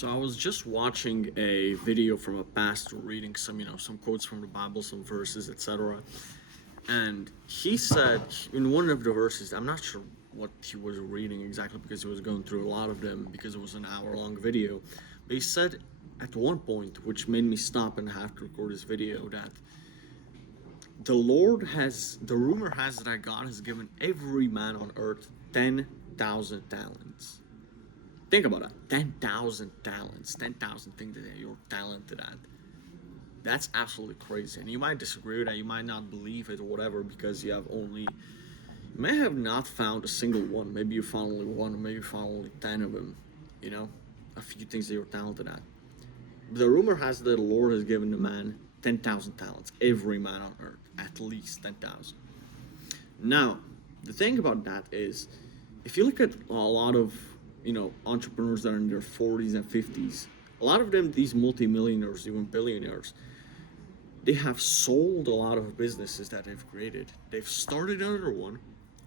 So I was just watching a video from a pastor reading some quotes from the Bible, some verses, etc. And he said in one of the verses, I'm not sure what he was reading exactly because he was going through a lot of them because it was an hour-long video. But he said at one point, which made me stop and have to record this video, that the rumor has that God has given every man on earth 10,000 talents. Think about that. 10,000 talents. 10,000 things that you're talented at. That's absolutely crazy. And you might disagree with that. You might not believe it or whatever because you may have not found a single one. Maybe you found only one, maybe you found only 10 of them. You know, a few things that you're talented at. But the rumor has that the Lord has given the man 10,000 talents. Every man on earth. At least 10,000. Now, the thing about that is, if you look at a lot of entrepreneurs that are in their 40s and 50s, a lot of them, these multimillionaires, even billionaires, they have sold a lot of businesses that they've created. They've started another one,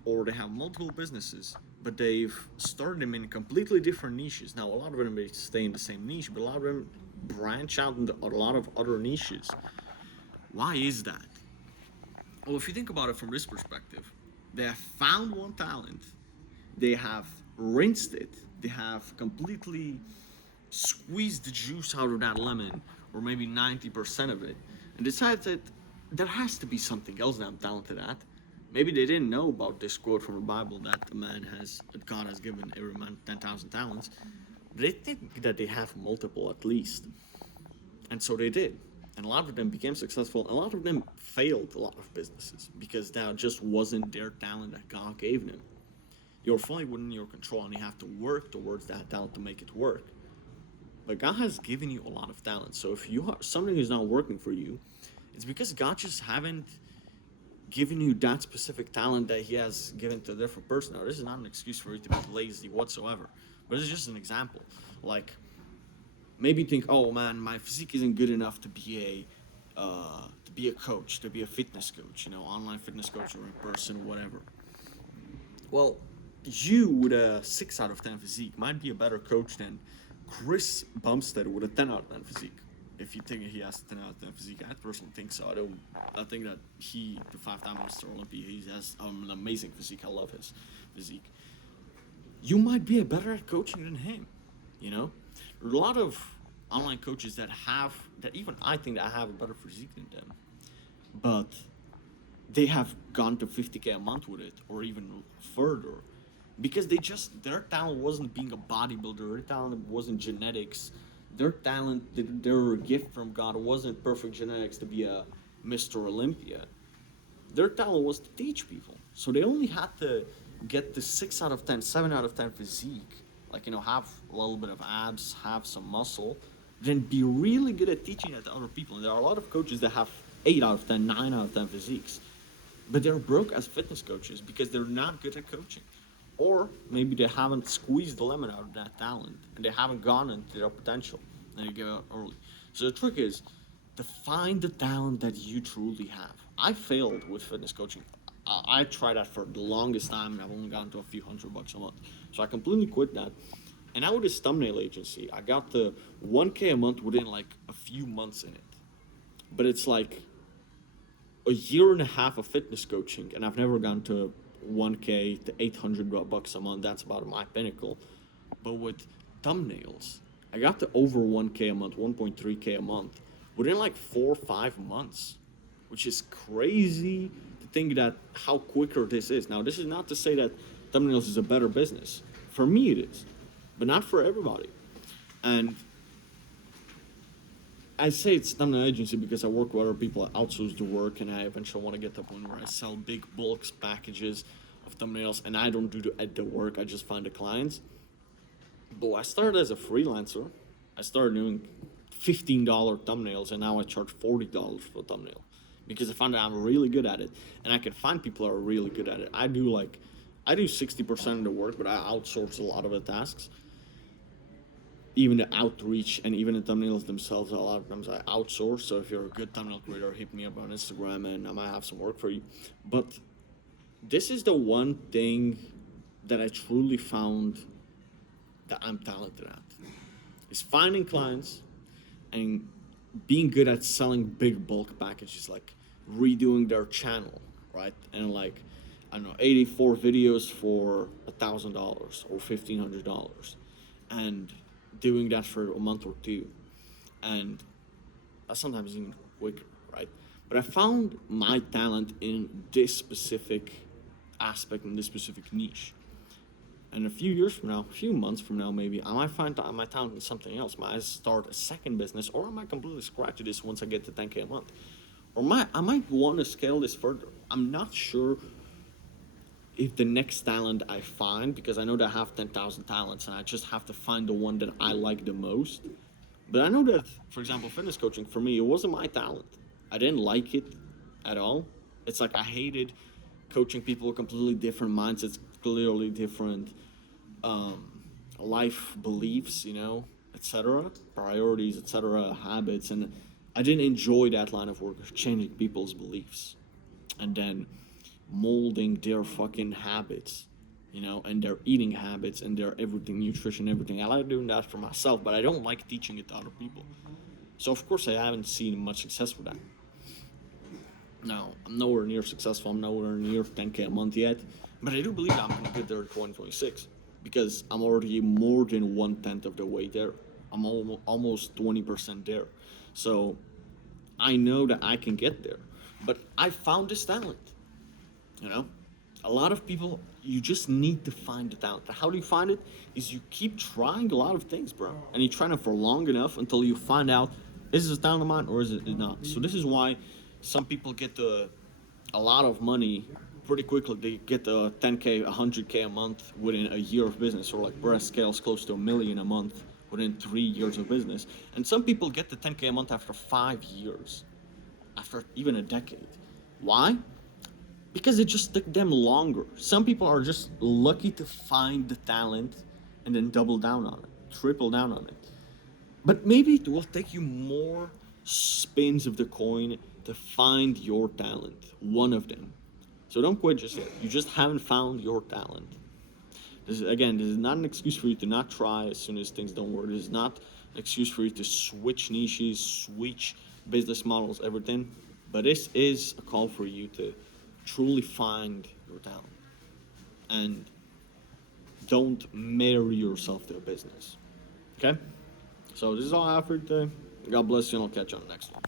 or they have multiple businesses, but they've started them in completely different niches. Now, a lot of them may stay in the same niche, but a lot of them branch out into a lot of other niches. Why is that? Well, if you think about it from this perspective, they have found one talent, they have rinsed it, they have completely squeezed the juice out of that lemon, or maybe 90% of it, and decided that there has to be something else that I'm talented at. Maybe they didn't know about this quote from the Bible that God has given every man 10,000 talents. They think that they have multiple at least. And so they did. And a lot of them became successful. A lot of them failed a lot of businesses because that just wasn't their talent that God gave them. Your fully within your control, and you have to work towards that talent to make it work. But God has given you a lot of talent. So if something is not working for you, it's because God just haven't given you that specific talent that He has given to a different person. Now, this is not an excuse for you to be lazy whatsoever, but it's just an example. Like, maybe think, oh man, my physique isn't good enough to be a coach, to be a fitness coach, online fitness coach or in person, whatever. Well, you with a 6 out of 10 physique might be a better coach than Chris Bumstead with a 10 out of 10 physique. If you think he has a 10 out of 10 physique, I personally think so. I think that the 5-time Mr. Olympia, he has an amazing physique. I love his physique. You might be better at coaching than him, There are a lot of online coaches that even I think that I have a better physique than them. But they have gone to 50K a month with it, or even further, because their talent wasn't being a bodybuilder, their talent wasn't genetics, their gift from God wasn't perfect genetics to be a Mr. Olympia. Their talent was to teach people. So they only had to get the 6 out of 10, 7 out of 10 physique, like, have a little bit of abs, have some muscle, then be really good at teaching that to other people. And there are a lot of coaches that have 8 out of 10, 9 out of 10 physiques, but they're broke as fitness coaches because they're not good at coaching. Or maybe they haven't squeezed the lemon out of that talent and they haven't gone into their potential and they give up early. So the trick is to find the talent that you truly have. I failed with fitness coaching. I tried that for the longest time and I've only gotten to a few $100 a month. So I completely quit that. And now with this thumbnail agency, I got the 1K a month within like a few months in it. But it's like a year and a half of fitness coaching and I've never gone to 1K to $800 a month. That's about my pinnacle. But with thumbnails, I got to over 1K a month, 1.3K a month within like 4 or 5 months, which is crazy to think that how quicker this is. Now, this is not to say that thumbnails is a better business. For me, it is, but not for everybody. And I say it's thumbnail agency because I work with other people, I outsource the work, and I eventually want to get to the point where I sell big bulks packages of thumbnails, and I don't do the work, I just find the clients. But I started as a freelancer. I started doing $15 thumbnails, and now I charge $40 for a thumbnail because I found that I'm really good at it, and I can find people that are really good at it. I do 60% of the work, but I outsource a lot of the tasks. Even the outreach and even the thumbnails themselves, a lot of times I outsource. So if you're a good thumbnail creator, hit me up on Instagram and I might have some work for you. But this is the one thing that I truly found that I'm talented at. is finding clients and being good at selling big bulk packages, like redoing their channel, right? And like, I don't know, 84 videos for $1,000 or $1,500, and doing that for a month or two, and sometimes even quicker, right? But I found my talent in this specific aspect, in this specific niche. And a few years from now, a few months from now, maybe I might find my talent in something else. I might start a second business, or I might completely scratch this once I get to 10K a month, or I might want to scale this further. I'm not sure if the next talent I find, because I know that I have 10,000 talents, and I just have to find the one that I like the most. But I know that, for example, fitness coaching for me, it wasn't my talent. I didn't like it at all. It's like I hated coaching people with completely different mindsets, clearly different life beliefs, etc., priorities, etc., habits, and I didn't enjoy that line of work of changing people's beliefs and then molding their fucking habits, and their eating habits and their everything, nutrition, everything. I like doing that for myself, but I don't like teaching it to other people. So of course I haven't seen much success with that. Now, I'm nowhere near successful. I'm nowhere near 10K a month yet, but I do believe I'm going to get there in 2026 because I'm already more than 1/10 of the way there. I'm almost 20% there. So I know that I can get there, but I found this talent. You know, a lot of people, you just need to find the talent. How do you find it? Is you keep trying a lot of things, bro, and you try them for long enough until you find out, is this a talent of mine or is it not? So this is why some people get a lot of money pretty quickly. They get 10K, 100K a month within a year of business, or like breast scales close to $1 million a month within 3 years of business. And some people get the 10K a month after 5 years, after even a decade. Why? Because it just took them longer. Some people are just lucky to find the talent and then double down on it, triple down on it. But maybe it will take you more spins of the coin to find your talent, one of them. So don't quit just yet. You just haven't found your talent. This is not an excuse for you to not try as soon as things don't work. This is not an excuse for you to switch niches, switch business models, everything. But this is a call for you to truly find your talent. And don't marry yourself to a business. Okay? So this is all I have for today. God bless you, and I'll catch you on the next one.